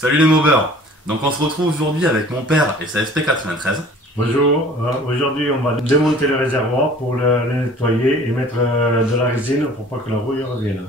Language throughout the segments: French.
Salut les mobbers. Donc on se retrouve aujourd'hui avec mon père et sa SP93. Bonjour, aujourd'hui on va démonter le réservoir pour le nettoyer et mettre de la résine pour pas que la rouille revienne.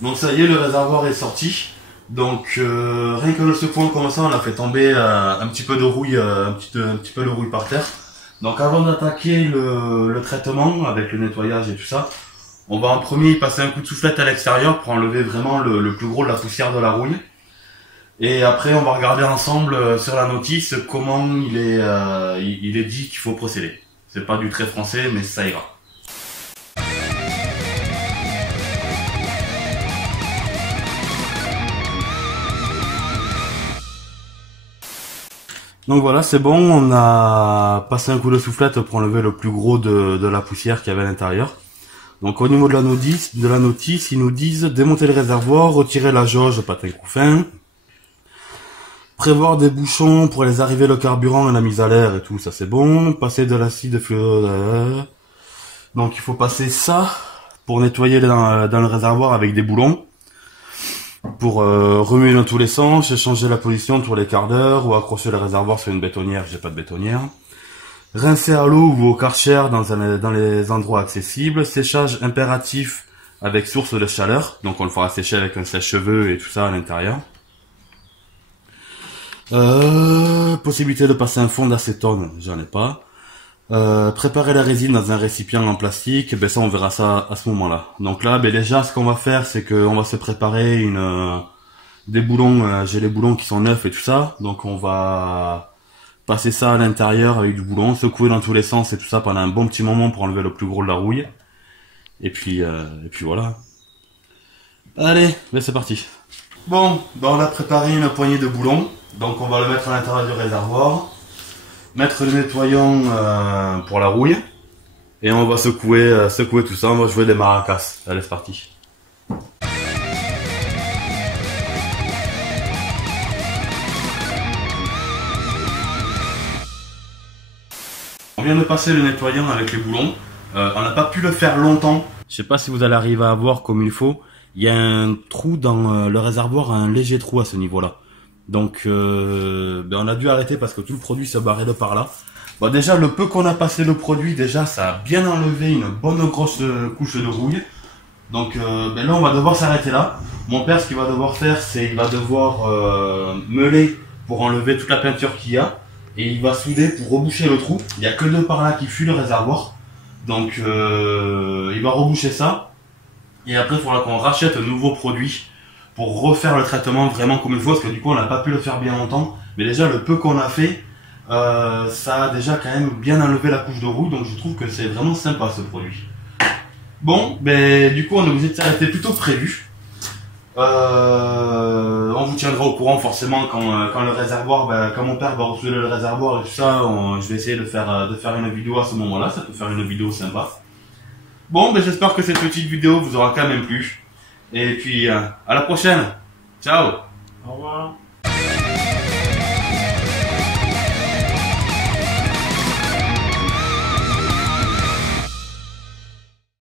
Donc ça y est, le réservoir est sorti. Donc rien que le secouant comme ça, on a fait tomber un petit peu de rouille, un petit peu de rouille par terre. Donc avant d'attaquer le traitement avec le nettoyage et tout ça, on va en premier y passer un coup de soufflette à l'extérieur pour enlever vraiment le plus gros de la poussière de la rouille. Et après on va regarder ensemble sur la notice comment il est dit qu'il faut procéder. C'est pas du très français mais ça ira. Donc voilà, c'est bon, on a passé un coup de soufflette pour enlever le plus gros de la poussière qu'il y avait à l'intérieur. Donc au niveau de la notice, ils nous disent démonter le réservoir, retirer la jauge patin couffin, prévoir des bouchons pour les arrivées le carburant et la mise à l'air et tout, ça c'est bon, passer de l'acide fluorure. Donc il faut passer ça pour nettoyer dans le réservoir avec des boulons. Pour remuer dans tous les sens, changer la position tous les quarts d'heure ou accrocher le réservoir sur une bétonnière, j'ai pas de bétonnière. Rincer à l'eau ou au Karcher dans les endroits accessibles. Séchage impératif avec source de chaleur, donc on le fera sécher avec un sèche-cheveux et tout ça à l'intérieur. Possibilité de passer un fond d'acétone, j'en ai pas. Préparer la résine dans un récipient en plastique, ben ça on verra ça à ce moment-là. Donc là, ben déjà ce qu'on va faire, c'est qu'on va se préparer des boulons, j'ai les boulons qui sont neufs et tout ça, donc on va passer ça à l'intérieur avec du boulon, secouer dans tous les sens et tout ça pendant un bon petit moment pour enlever le plus gros de la rouille. Et puis voilà. Allez, ben c'est parti. Bon, ben on a préparé une poignée de boulons, donc on va le mettre à l'intérieur du réservoir. Mettre le nettoyant pour la rouille et on va secouer tout ça, on va jouer des maracas. Allez, c'est parti. On vient de passer le nettoyant avec les boulons. On n'a pas pu le faire longtemps. Je sais pas si vous allez arriver à voir comme il faut. Il y a un trou dans le réservoir, un léger trou à ce niveau-là. Donc on a dû arrêter parce que tout le produit se barrait de par là. Bon, déjà le peu qu'on a passé le produit, déjà ça a bien enlevé une bonne grosse couche de rouille. Donc là on va devoir s'arrêter là. Mon père, ce qu'il va devoir faire, c'est il va devoir meuler pour enlever toute la peinture qu'il y a. Et il va souder pour reboucher le trou. Il n'y a que de par là qui fuit le réservoir. Donc il va reboucher ça. Et après il faudra qu'on rachète un nouveau produit pour refaire le traitement vraiment comme il faut, parce que du coup on n'a pas pu le faire bien longtemps. Mais déjà le peu qu'on a fait, ça a déjà quand même bien enlevé la couche de rouille, donc je trouve que c'est vraiment sympa ce produit. Bon, ben du coup on est obligé de s'arrêter plus tôt que prévu. On vous tiendra au courant forcément quand le réservoir, quand mon père va recevoir le réservoir et tout ça, je vais essayer de faire une vidéo à ce moment-là, ça peut faire une vidéo sympa. Bon, ben j'espère que cette petite vidéo vous aura quand même plu. Et puis à la prochaine. Ciao. Au revoir.